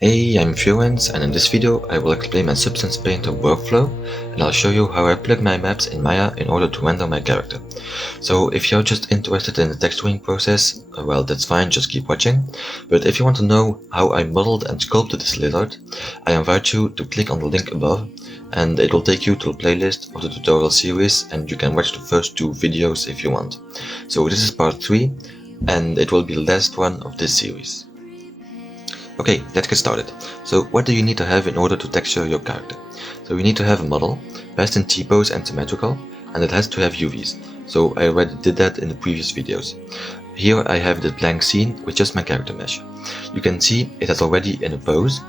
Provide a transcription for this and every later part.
Hey, I'm Fluence, and in this video I will explain my Substance Painter workflow, and I'll show you how I plug my maps in Maya in order to render my character. So if you're just interested in the texturing process, well, that's fine, just keep watching. But if you want to know how I modeled and sculpted this lizard, I invite you to click on the link above, and it will take you to the playlist of the tutorial series, and you can watch the first two videos if you want. So this is part 3, and it will be the last one of this series. Okay, let's get started. So what do you need to have in order to texture your character? So you need to have a model, best in T-pose and symmetrical, and it has to have UVs. So I already did that in the previous videos. Here I have the blank scene with just my character mesh. You can see it has already in a pose,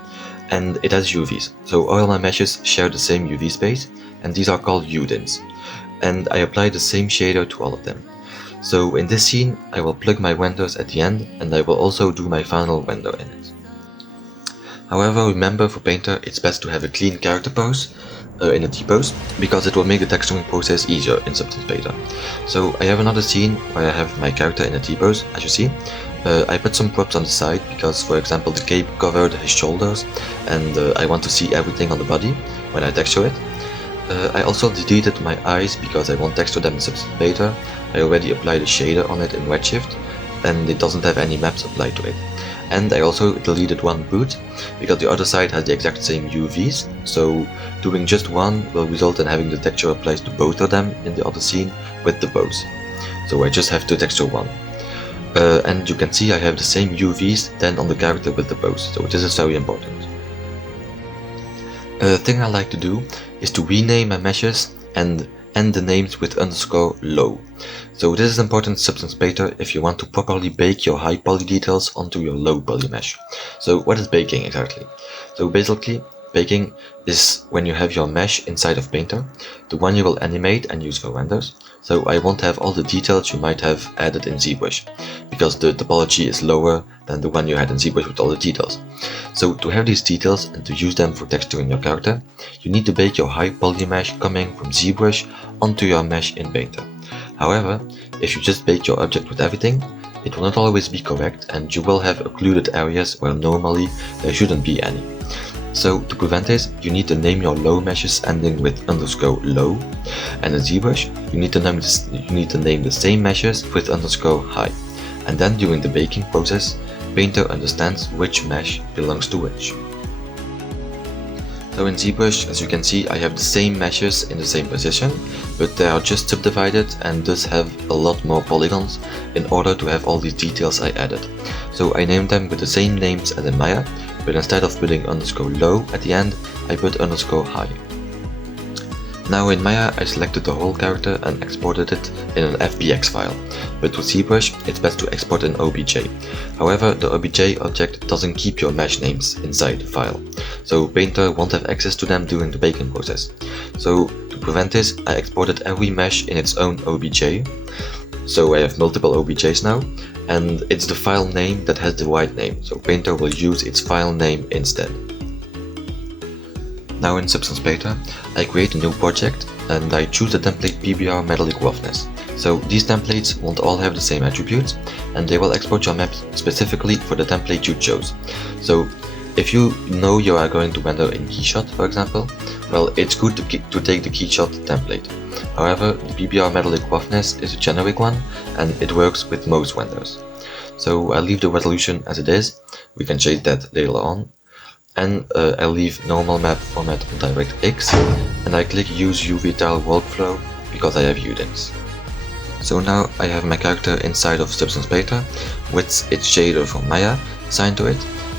and it has UVs. So all my meshes share the same UV space, and these are called UDINs. And I apply the same shader to all of them. So in this scene I will plug my renders at the end, and I will also do my final render in it. However, remember, for Painter it's best to have a clean character pose in a T-pose, because it will make the texturing process easier in Substance Painter. So I have another scene where I have my character in a T-pose, as you see. I put some props on the side because, for example, the cape covered his shoulders, and I want to see everything on the body when I texture it. I also deleted my eyes because I won't texture them in Substance Painter. I already applied a shader on it in Redshift, and it doesn't have any maps applied to it. And I also deleted one boot, because the other side has the exact same UVs, so doing just one will result in having the texture applied to both of them in the other scene with the bows. So I just have to texture one. And you can see I have the same UVs then on the character with the bows, so this is very important. A thing I like to do is to rename my meshes and end the names with _low. So this is important in Substance Painter if you want to properly bake your high poly details onto your low poly mesh. So what is baking exactly? So basically, baking is when you have your mesh inside of Painter, the one you will animate and use for renders. So I won't have all the details you might have added in ZBrush, because the topology is lower than the one you had in ZBrush with all the details. So to have these details and to use them for texturing your character, you need to bake your high poly mesh coming from ZBrush onto your mesh in Painter. However, if you just bake your object with everything, it will not always be correct, and you will have occluded areas where normally there shouldn't be any. So to prevent this, you need to name your low meshes ending with _low, and in ZBrush you need to name the same meshes with _high. And then during the baking process, Painter understands which mesh belongs to which. So in ZBrush, as you can see, I have the same meshes in the same position, but they are just subdivided and thus have a lot more polygons in order to have all these details I added. So I named them with the same names as in Maya, but instead of putting _low at the end, I put _high. Now in Maya I selected the whole character and exported it in an FBX file, but with ZBrush it's best to export an OBJ. However, the OBJ object doesn't keep your mesh names inside the file, so Painter won't have access to them during the baking process. So to prevent this, I exported every mesh in its own OBJ. So I have multiple OBJs now, and it's the file name that has the right name, so Painter will use its file name instead. Now in Substance Painter, I create a new project and I choose the template PBR Metallic Roughness. So these templates won't all have the same attributes, and they will export your maps specifically for the template you chose. So if you know you are going to render in Keyshot, for example, well, it's good to take the Keyshot template. However, the PBR Metallic Roughness is a generic one, and it works with most renders. So I leave the resolution as it is, we can change that later on. And I leave normal map format on DirectX, and I click use UV tile workflow because I have UDINs. So now I have my character inside of Substance Painter with its shader from Maya assigned to it,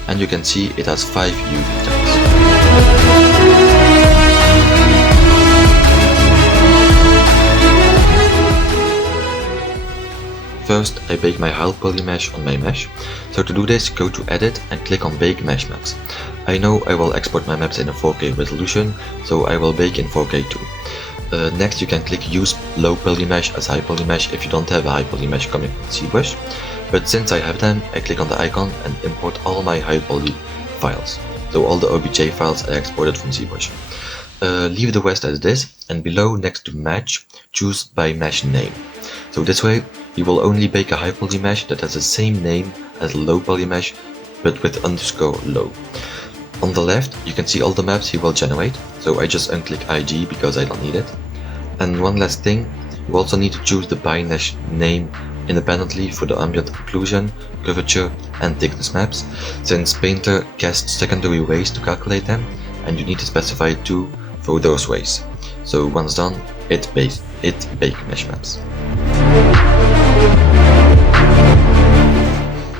and you can see it has 5 UV tiles. First, I bake my high poly mesh on my mesh. So to do this, go to Edit and click on Bake Mesh Maps. I know I will export my maps in a 4K resolution, so I will bake in 4K too. Next, you can click Use Low Poly Mesh as High Poly Mesh if you don't have a High Poly Mesh coming from ZBrush. But since I have them, I click on the icon and import all my High Poly files. So all the OBJ files I exported from ZBrush. Leave the rest as it is, and below next to Match, choose by mesh name. So this way, you will only bake a high poly mesh that has the same name as a low poly mesh, but with _low. On the left, you can see all the maps he will generate, so I just unclick IG because I don't need it. And one last thing, you also need to choose the BiNesh name independently for the ambient occlusion, curvature and thickness maps, since Painter casts secondary ways to calculate them, and you need to specify 2 for those ways. So once done, it bake mesh maps.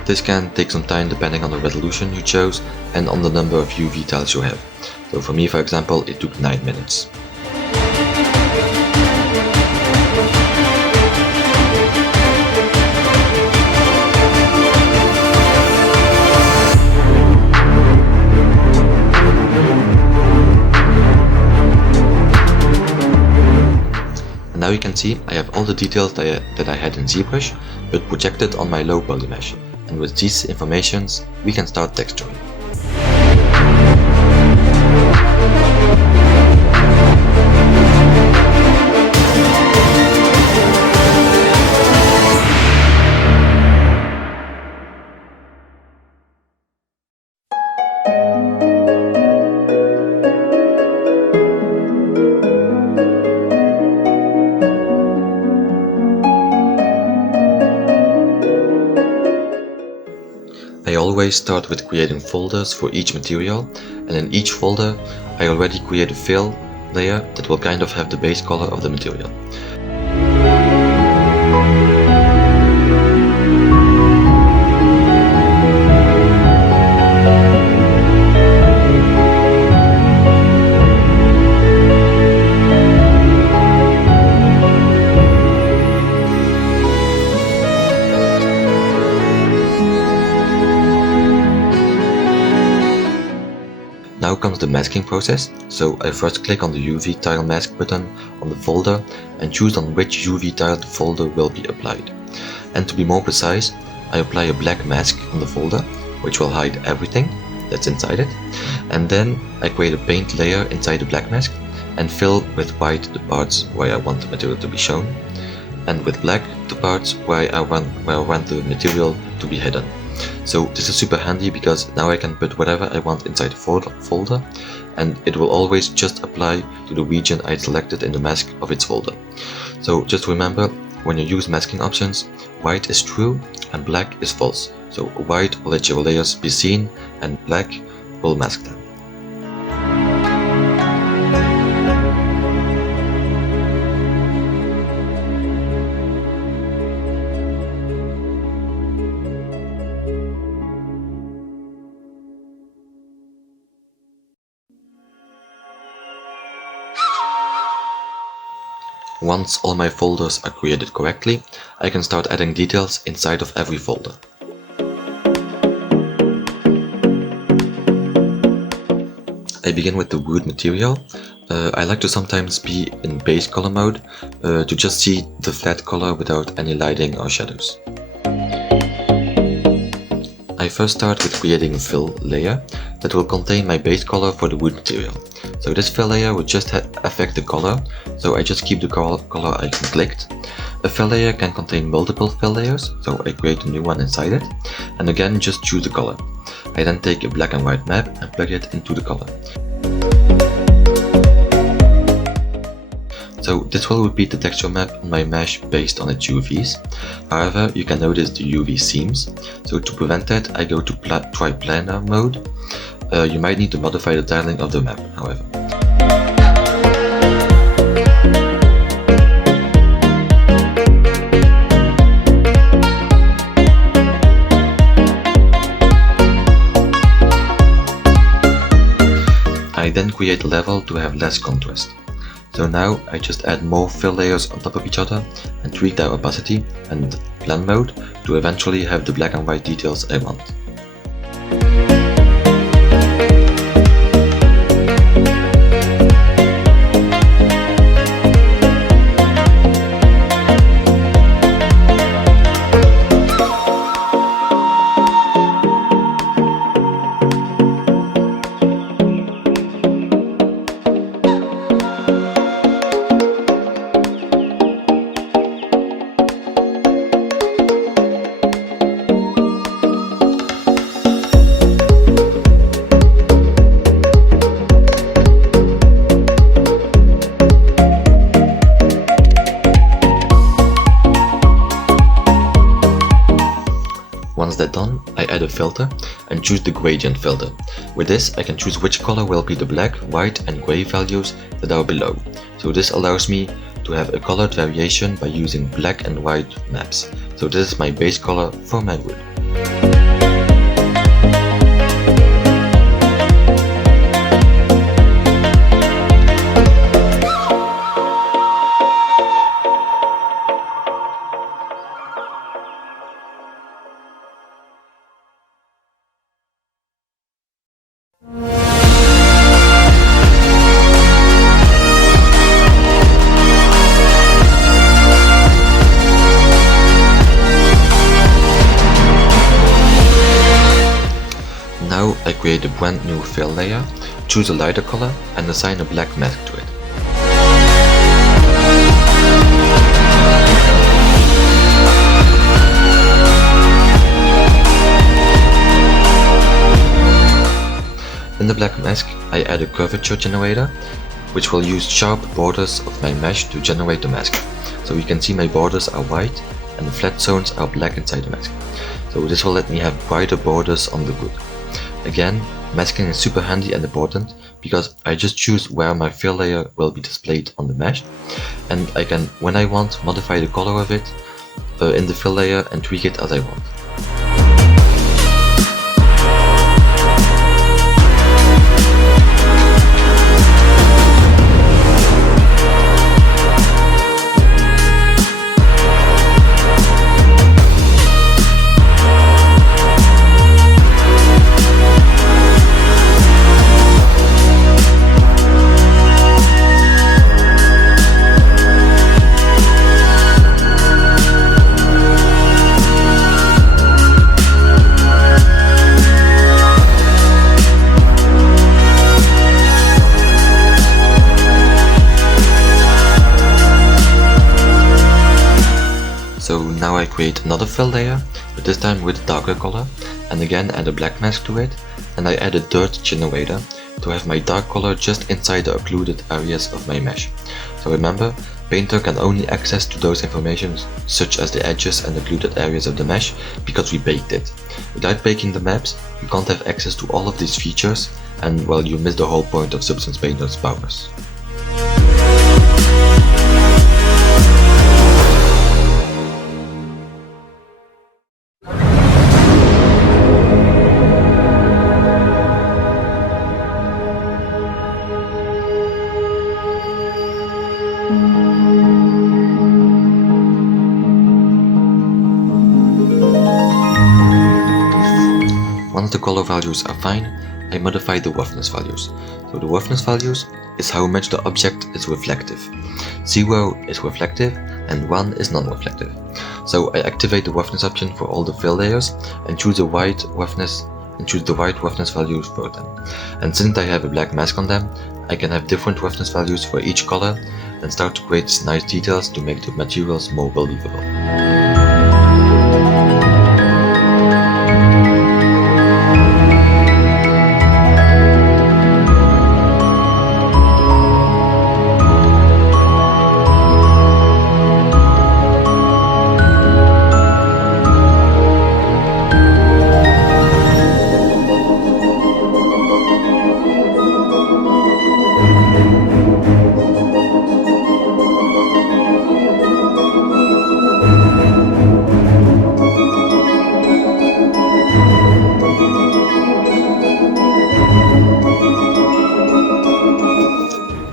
This can take some time depending on the resolution you chose and on the number of UV tiles you have. So for me, for example, it took 9 minutes. Now you can see I have all the details that I had in ZBrush, but projected on my low poly mesh. And with these informations, we can start texturing. I always start with creating folders for each material, and in each folder I already create a fill layer that will kind of have the base color of the material. Now comes the masking process, so I first click on the UV tile mask button on the folder and choose on which UV tile the folder will be applied. And to be more precise, I apply a black mask on the folder, which will hide everything that's inside it, and then I create a paint layer inside the black mask and fill with white the parts where I want the material to be shown, and with black the parts where I want the material to be hidden. So this is super handy because now I can put whatever I want inside the folder, and it will always just apply to the region I selected in the mask of its folder. So just remember, when you use masking options, white is true and black is false. So white will let your layers be seen and black will mask them. Once all my folders are created correctly, I can start adding details inside of every folder. I begin with the wood material. I like to sometimes be in base color mode to just see the flat color without any lighting or shadows. I first start with creating a fill layer that will contain my base color for the wood material. So this fill layer will just affect the color, so I just keep the color icon clicked. A fill layer can contain multiple fill layers, so I create a new one inside it, and again just choose the color. I then take a black and white map and plug it into the color. So this will repeat the texture map on my mesh based on its UVs. However, you can notice the UV seams. So to prevent that, I go to triplanar mode. You might need to modify the tiling of the map, however. I then create a level to have less contrast. So now I just add more fill layers on top of each other and tweak their opacity and blend mode to eventually have the black and white details I want. filter and choose the gradient filter. With this I can choose which color will be the black, white and gray values that are below. So this allows me to have a colored variation by using black and white maps. So this is my base color for my wood. Now I create a brand new fill layer, choose a lighter color and assign a black mask to it. In the black mask I add a curvature generator, which will use sharp borders of my mesh to generate the mask. So you can see my borders are white and the flat zones are black inside the mask. So this will let me have brighter borders on the wood. Again, masking is super handy and important because I just choose where my fill layer will be displayed on the mesh, and I can, when I want, modify the color of it in the fill layer and tweak it as I want. So now I create another fill layer, but this time with a darker color, and again add a black mask to it, and I add a dirt generator to have my dark color just inside the occluded areas of my mesh. So remember, Painter can only access to those informations such as the edges and occluded areas of the mesh because we baked it. Without baking the maps, you can't have access to all of these features, and well, you miss the whole point of Substance Painter's powers. Once the color values are fine, I modify the roughness values. So the roughness values is how much the object is reflective. 0 is reflective and 1 is non-reflective. So I activate the roughness option for all the fill layers and choose the right roughness values for them. And since I have a black mask on them, I can have different roughness values for each color and start to create nice details to make the materials more believable.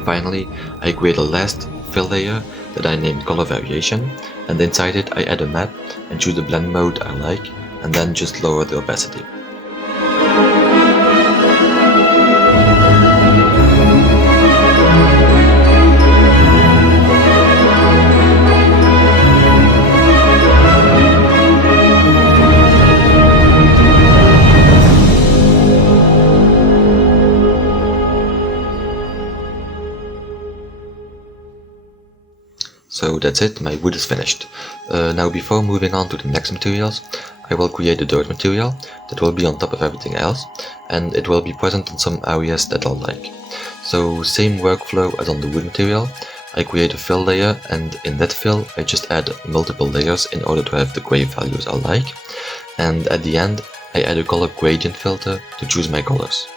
Finally, I create a last fill layer that I named Color Variation, and inside it I add a map and choose the blend mode I like, and then just lower the opacity. So that's it, my wood is finished. Now before moving on to the next materials, I will create a dirt material that will be on top of everything else, and it will be present in some areas that I'll like. So same workflow as on the wood material, I create a fill layer, and in that fill I just add multiple layers in order to have the gray values I like. And at the end I add a color gradient filter to choose my colors.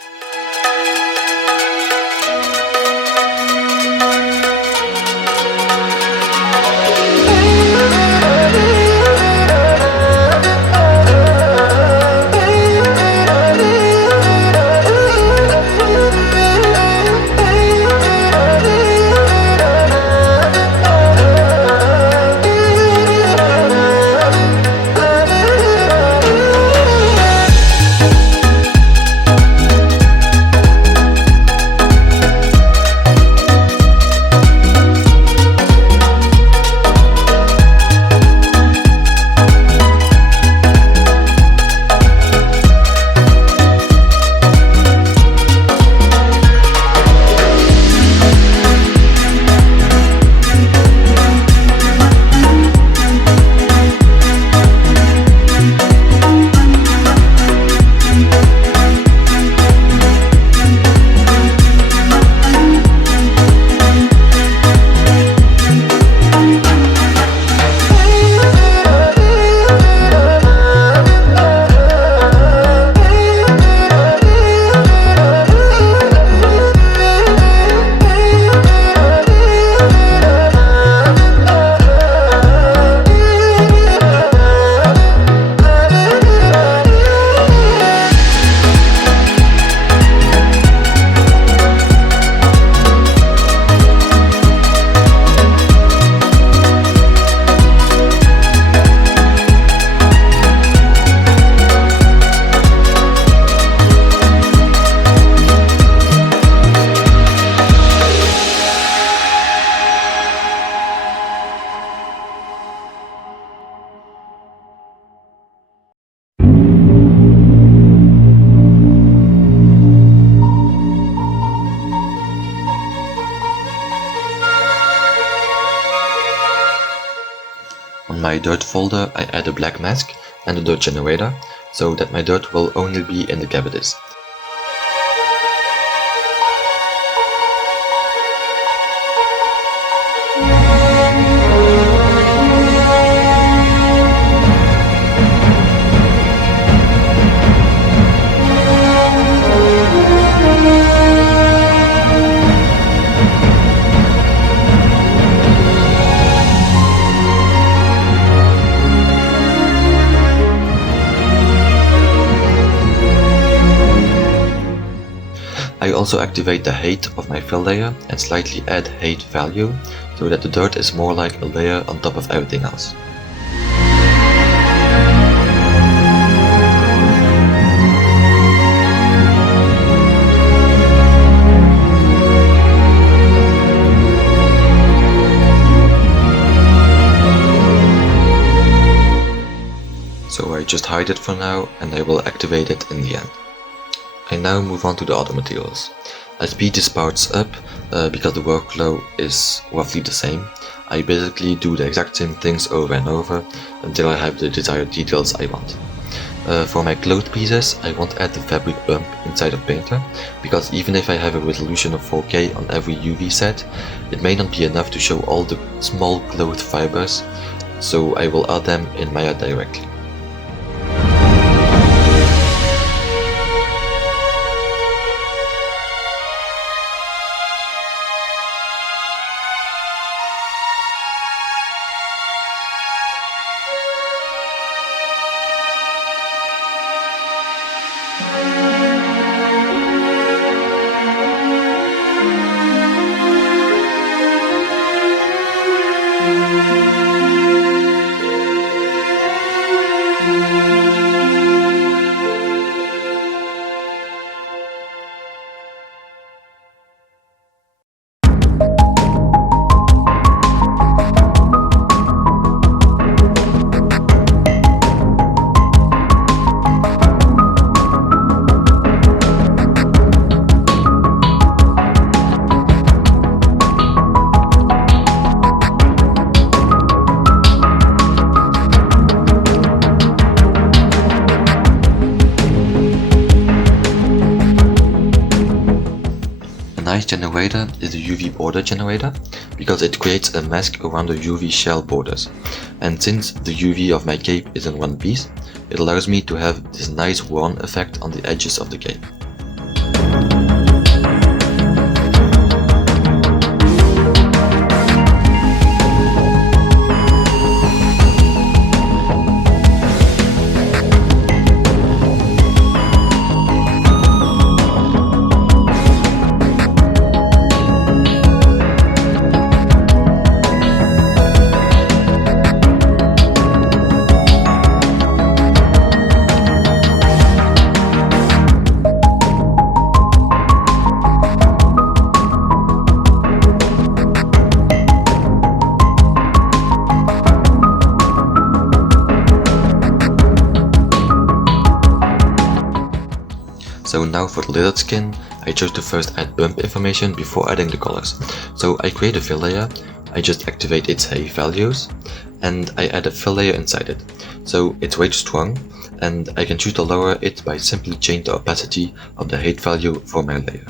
On my dirt folder I add a black mask and a dirt generator, so that my dirt will only be in the cavities. I also activate the height of my fill layer and slightly add height value, so that the dirt is more like a layer on top of everything else. So I just hide it for now, and I will activate it in the end. I now move on to the other materials. I speed the spouts up because the workflow is roughly the same. I basically do the exact same things over and over until I have the desired details I want. For my cloth pieces, I want to add the fabric bump inside of Painter, because even if I have a resolution of 4K on every UV set, it may not be enough to show all the small cloth fibers, so I will add them in Maya directly. A nice generator is the UV border generator, because it creates a mask around the UV shell borders. And since the UV of my cape is in one piece, it allows me to have this nice worn effect on the edges of the game. So now for the lizard skin, I chose to first add bump information before adding the colors. So I create a fill layer, I just activate its height values, and I add a fill layer inside it. So it's way too strong, and I can choose to lower it by simply changing the opacity of the height value for my layer.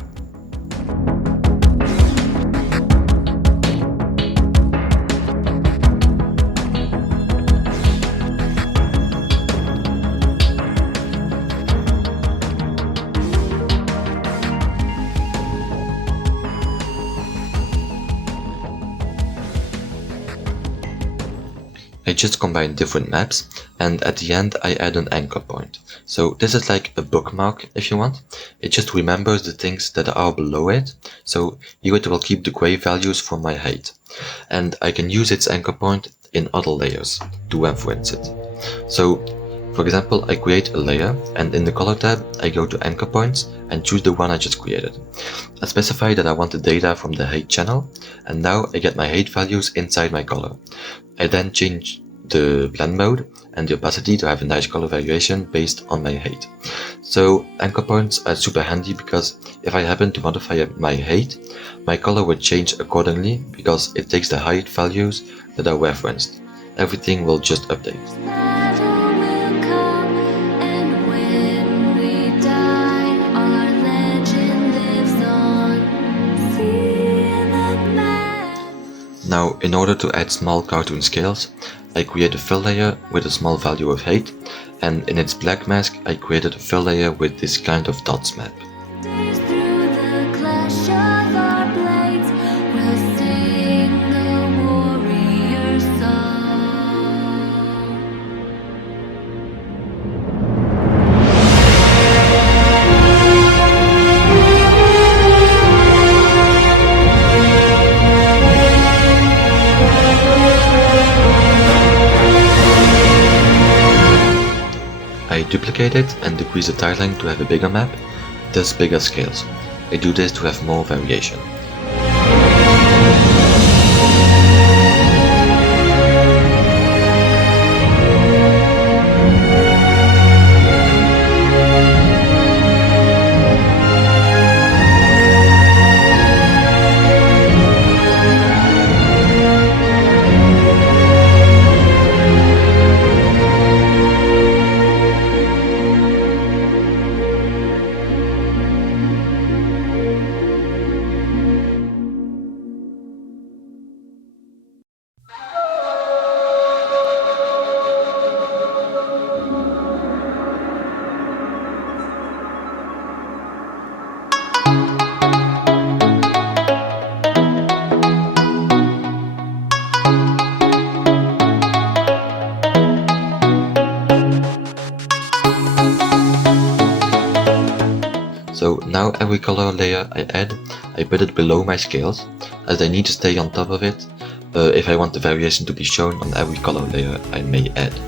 I just combine different maps, and at the end I add an anchor point. So this is like a bookmark if you want. It just remembers the things that are below it, so here it will keep the gray values for my height. And I can use its anchor point in other layers to reference it. So for example, I create a layer, and in the color tab I go to anchor points and choose the one I just created. I specify that I want the data from the height channel, and now I get my height values inside my color. I then change the blend mode and the opacity to have a nice color variation based on my height. So anchor points are super handy because if I happen to modify my height, my color will change accordingly because it takes the height values that are referenced. Everything will just update. Now, in order to add small cartoon scales, I create a fill layer with a small value of height, and in its black mask I created a fill layer with this kind of dots map. I duplicate it and decrease the tile length to have a bigger map, thus bigger scales. I do this to have more variation. So now every color layer I add, I put it below my scales, as I need to stay on top of it if I want the variation to be shown on every color layer I may add.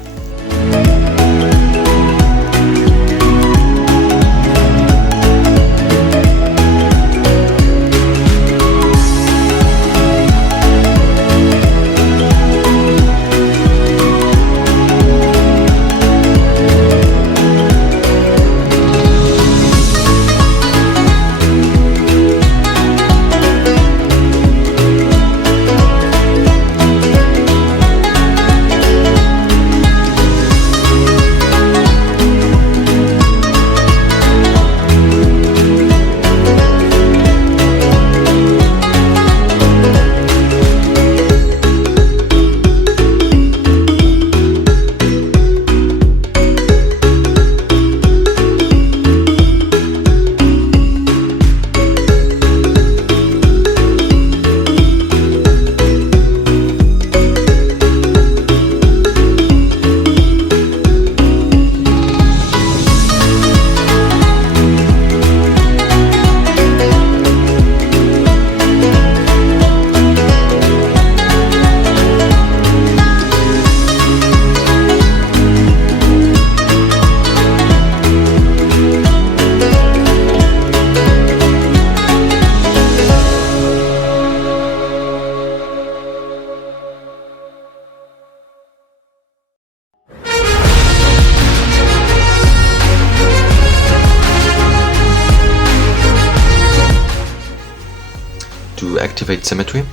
to activate symmetry,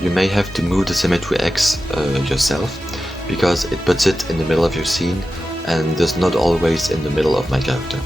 you may have to move the symmetry X yourself, because it puts it in the middle of your scene and thus not always in the middle of my character.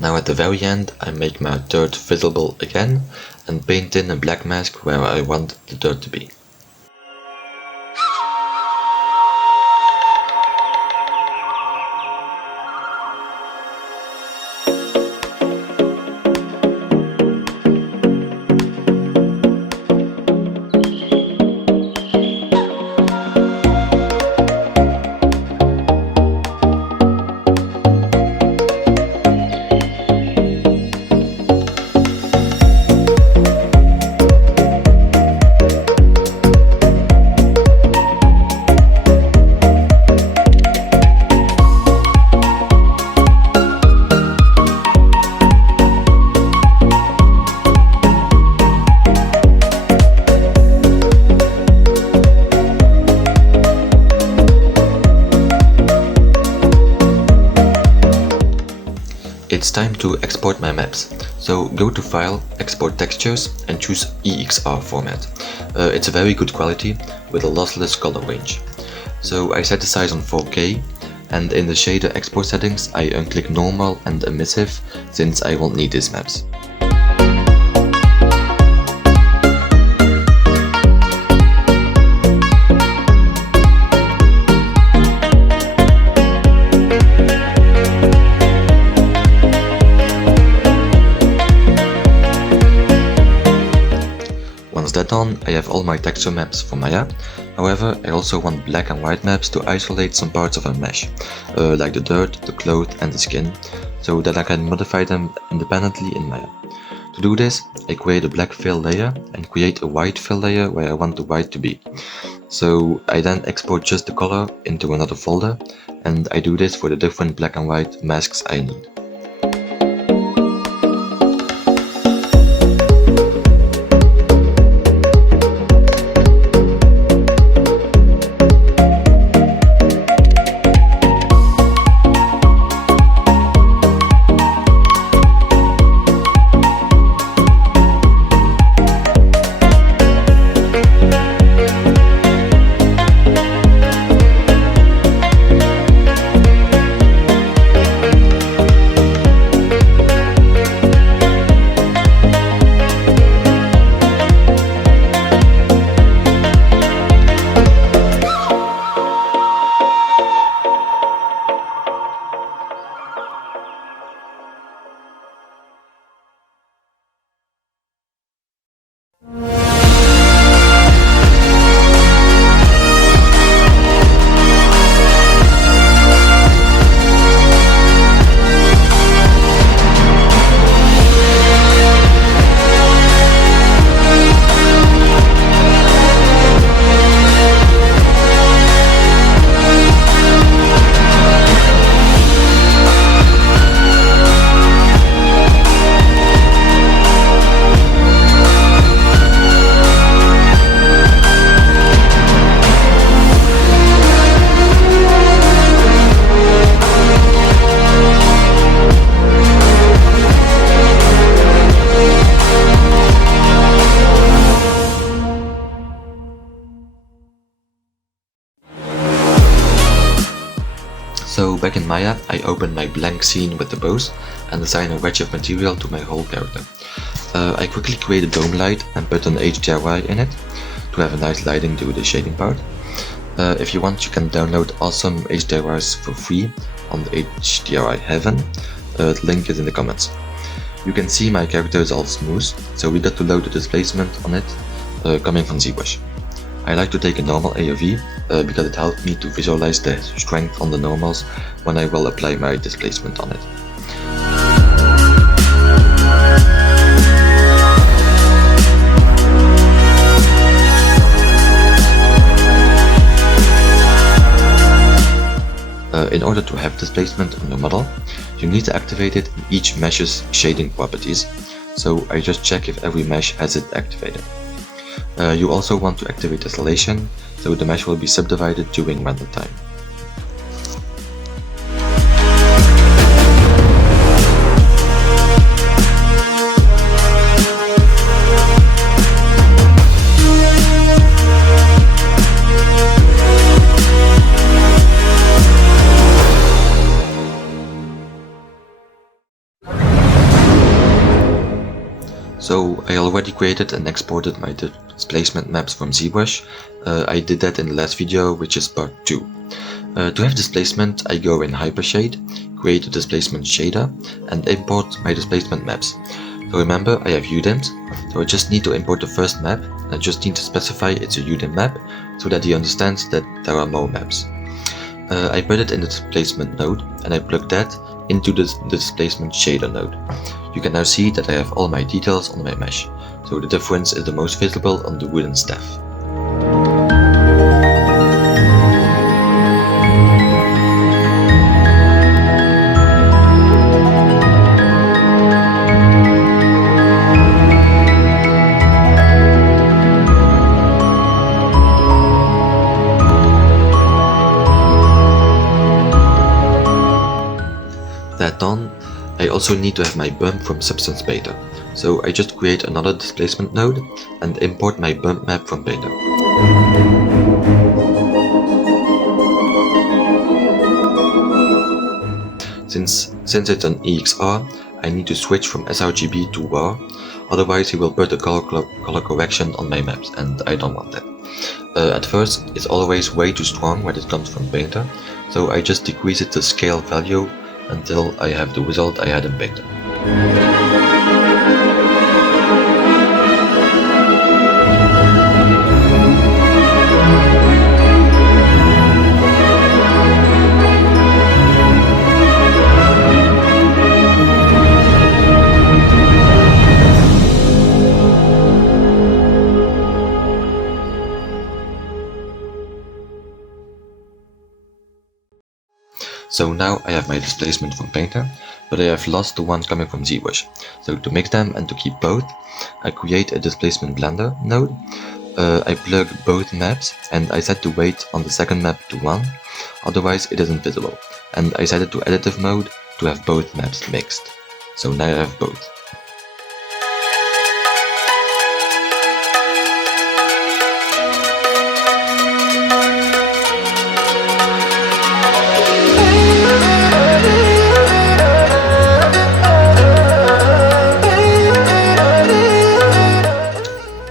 Now at the very end I make my dirt visible again and paint in a black mask where I want the dirt to be. It's time to export my maps. So go to File, Export Textures and choose EXR format. It's a very good quality with a lossless color range. So I set the size on 4K And in the shader export settings, I unclick normal and emissive since I won't need these maps. Once that's done, I have all my texture maps for Maya. However, I also want black and white maps to isolate some parts of a mesh, like the dirt, the cloth and the skin, so that I can modify them independently in Maya. To do this, I create a black fill layer and create a white fill layer where I want the white to be. So I then export just the color into another folder, and I do this for the different black and white masks I need. So back in Maya, I open my blank scene with the bows and assign a wedge of material to my whole character. I quickly create a dome light and put an HDRI in it to have a nice lighting to the shading part. If you want, you can download awesome HDRIs for free on the HDRI Heaven. The link is in the comments. You can see my character is all smooth, so we got to load the displacement on it coming from ZBrush. I like to take a normal AOV because it helped me to visualize the strength on the normals when I will apply my displacement on it. In order to have displacement on your model, you need to activate it in each mesh's shading properties, so I just check if every mesh has it activated. You also want to activate tesellation, so the mesh will be subdivided during render time. So I already created and exported my displacement maps from ZBrush. I did that in the last video, which is part 2. To have displacement, I go in Hypershade, create a displacement shader, and import my displacement maps. So remember, I have UDIMs, so I just need to import the first map, and I just need to specify it's a UDIM map, so that he understands that there are more maps. I put it in the displacement node, and I plug that into the displacement shader node. You can now see that I have all my details on my mesh, so the difference is the most visible on the wooden staff. That done, I also need to have my bump from Substance Painter, so I just create another displacement node and import my bump map from Painter. Since it's an EXR, I need to switch from sRGB to WAR, otherwise he will put a color correction on my maps, and I don't want that. At first, it's always way too strong when it comes from Painter, so I just decrease it to scale value until I have the result I had in Painter. So now I have my displacement from Painter, but I have lost the one coming from ZBrush. So to mix them and to keep both, I create a displacement blender node. I plug both maps and I set the weight on the second map to 1, otherwise it isn't visible. And I set it to additive mode to have both maps mixed. So now I have both.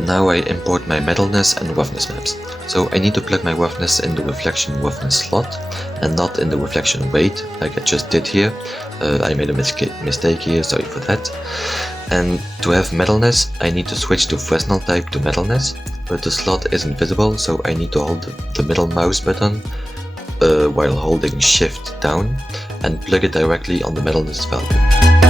Now I import my metalness and roughness maps. So I need to plug my roughness in the reflection roughness slot and not in the reflection weight like I just did here. I made a mistake here, sorry for that. And to have metalness, I need to switch to Fresnel type to metalness, but the slot isn't visible, so I need to hold the middle mouse button while holding shift down and plug it directly on the metalness value.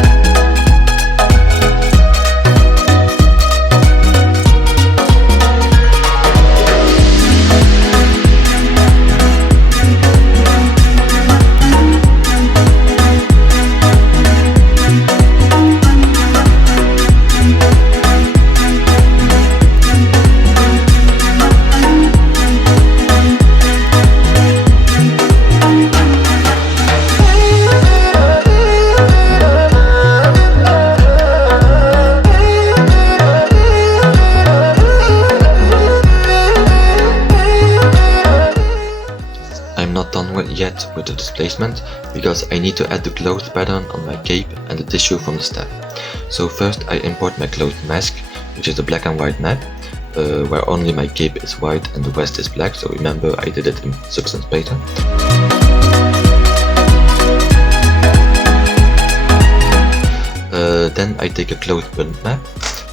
Yet with the displacement, because I need to add the clothes pattern on my cape and the tissue from the staff. So first I import my clothes mask, which is a black and white map, where only my cape is white and the rest is black, so remember I did it in Substance Painter. Then I take a clothes bump map,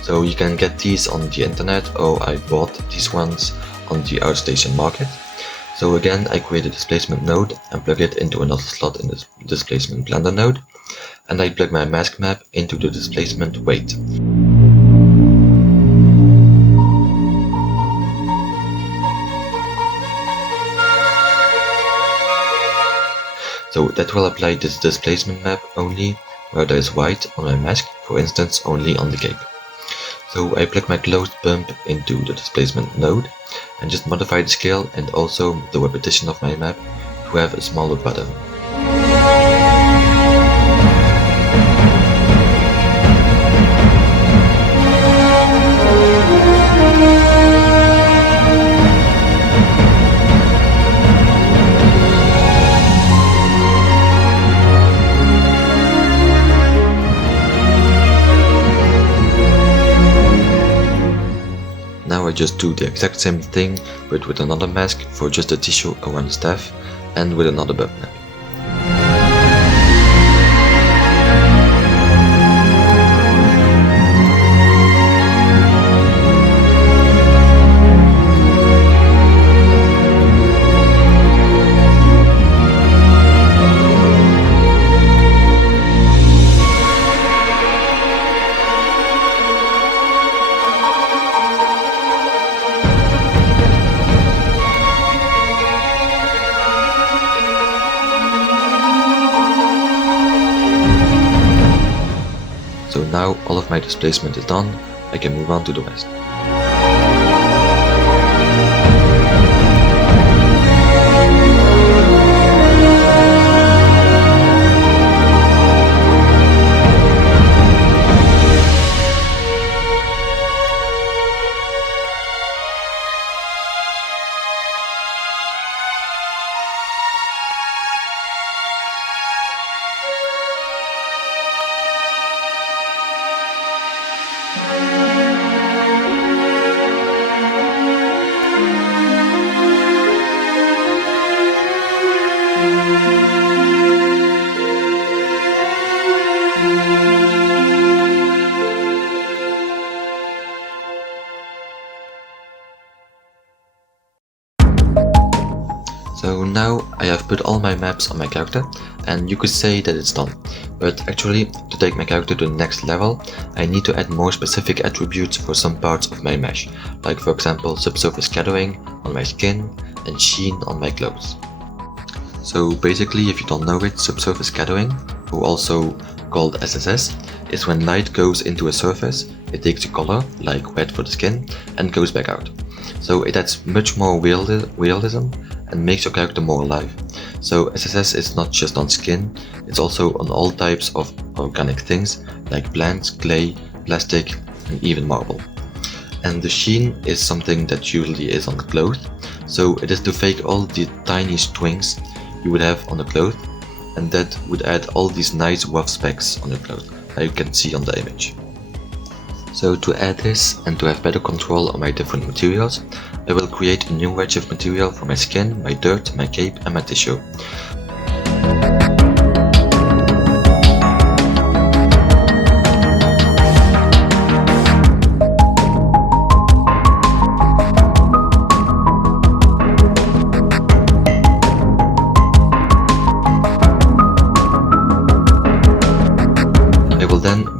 so you can get these on the internet, or I bought these ones on the ArtStation market. So again, I create a displacement node and plug it into another slot in the displacement blender node, and I plug my mask map into the displacement weight. So that will apply this displacement map only where there is white on my mask, for instance only on the cape. So I plug my closed bump into the displacement node and just modify the scale and also the repetition of my map to have a smaller pattern. Now I just do the exact same thing, but with another mask for just the tissue around the staff and with another bump map. So now all of my displacement is done, I can move on to the rest. put all my maps on my character, and you could say that it's done. But actually, to take my character to the next level, I need to add more specific attributes for some parts of my mesh, like for example subsurface shadowing on my skin and sheen on my clothes. So basically, if you don't know it, subsurface shadowing, or also called SSS, is when light goes into a surface, it takes a color, like red for the skin, and goes back out. So it adds much more realism and makes your character more alive. So SSS is not just on skin, it's also on all types of organic things like plants, clay, plastic, and even marble. And the sheen is something that usually is on clothes, so it is to fake all the tiny strings you would have on the cloth, and that would add all these nice rough specks on your cloth, like you can see on the image. So to add this and to have better control on my different materials, I will create a new redshift material for my skin, my dirt, my cape and my tissue.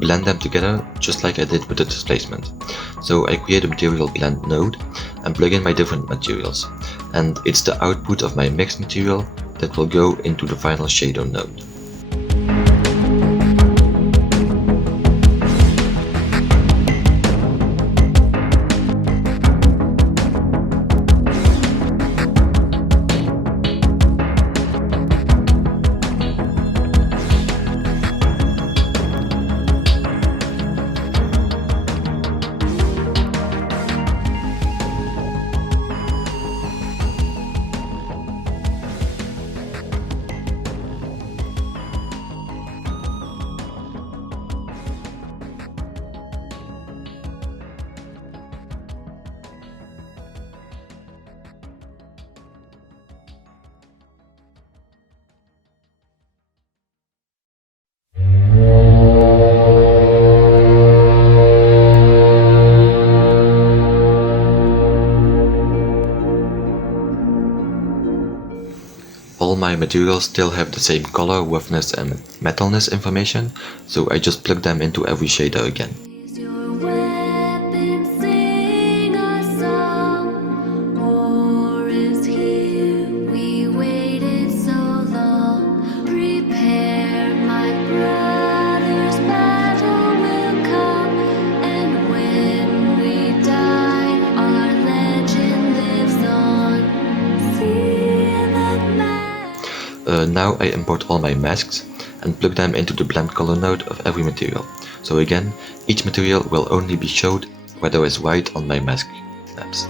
Blend them together just like I did with the displacement. So I create a material blend node and plug in my different materials, and it's the output of my mixed material that will go into the final shader node. All my materials still have the same color, roughness and metalness information, so I just plug them into every shader again. Now I import all my masks and plug them into the blend color node of every material. So again, each material will only be showed where there is white on my mask maps.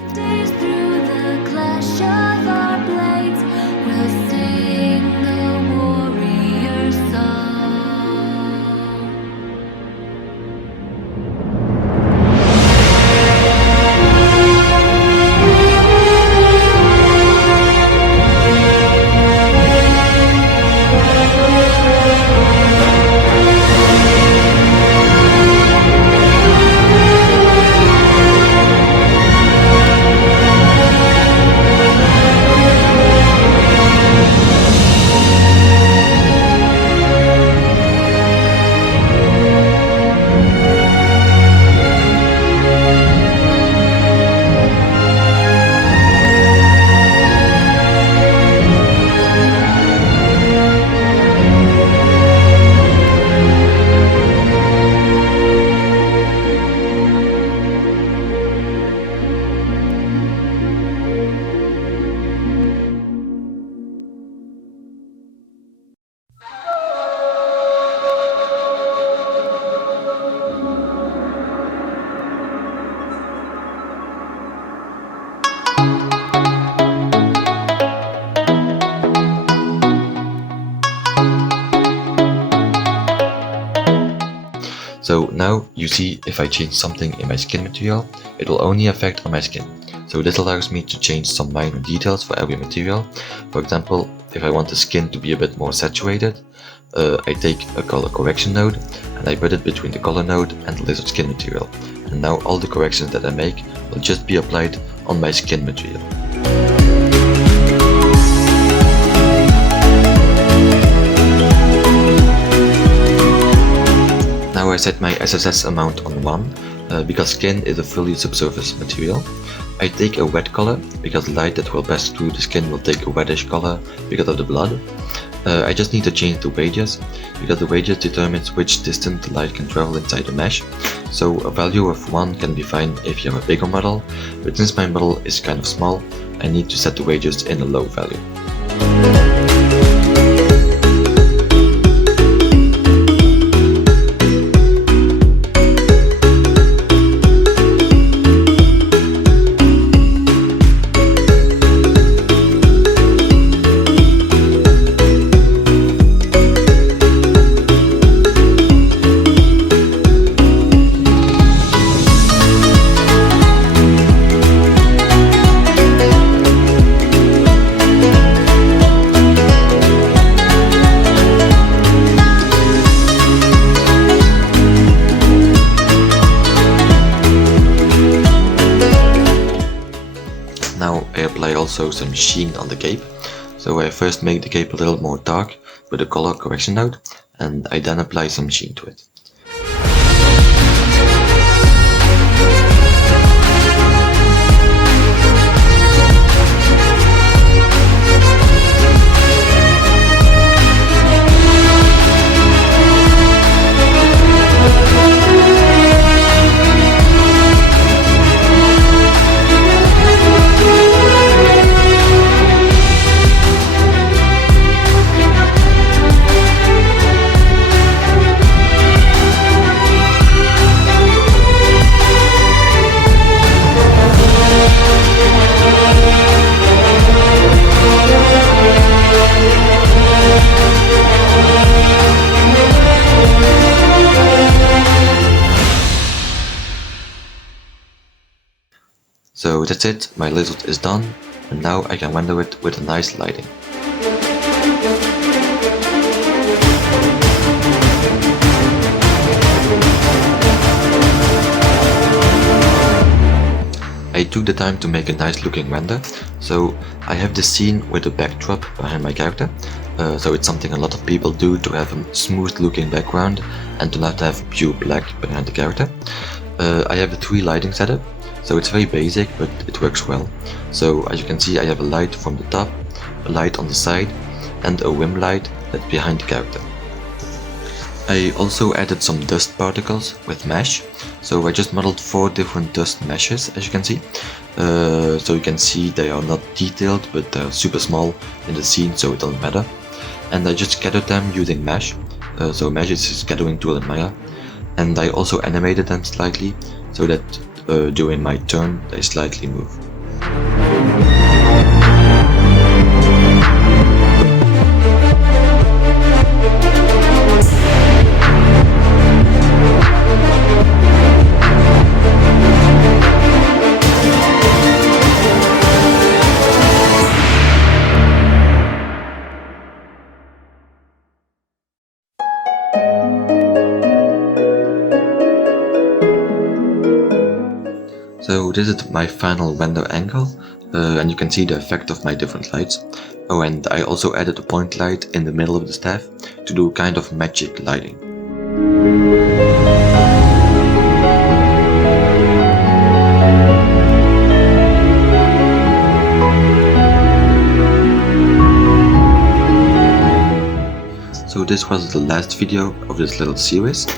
So now you see if I change something in my skin material, it will only affect on my skin. So this allows me to change some minor details for every material. For example, if I want the skin to be a bit more saturated, I take a color correction node and I put it between the color node and the lizard skin material. And now all the corrections that I make will just be applied on my skin material. set my SSS amount on 1 because skin is a fully subsurface material. I take a wet color because the light that will pass through the skin will take a reddish color because of the blood. I just need to change the radius because the radius determines which distance the light can travel inside the mesh. So a value of 1 can be fine if you have a bigger model, but since my model is kind of small, I need to set the radius in a low value. Now I apply also some sheen on the cape. So I first make the cape a little more dark with a color correction node, and I then apply some sheen to it. So that's it, my lizard is done, and now I can render it with a nice lighting. I took the time to make a nice looking render, so I have this scene with a backdrop behind my character, so it's something a lot of people do to have a smooth looking background and to not have pure black behind the character. I have a 3 lighting setup. So it's very basic, but it works well. So as you can see, I have a light from the top, a light on the side, and a rim light that's behind the character. I also added some dust particles with mesh. So I just modeled 4 different dust meshes, as you can see. So you can see they are not detailed, but they're super small in the scene, so it doesn't matter. And I just scattered them using mesh. So mesh is a scattering tool in Maya. And I also animated them slightly, so that during my turn they slightly move. So this is my final render angle, and you can see the effect of my different lights. Oh, and I also added a point light in the middle of the staff to do kind of magic lighting. So this was the last video of this little series.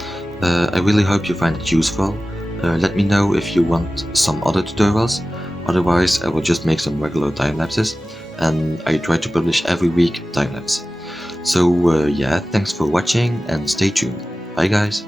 I really hope you find it useful. Let me know if you want some other tutorials, otherwise I will just make some regular time-lapses, and I try to publish every week time-lapse. So yeah, thanks for watching and stay tuned. Bye guys!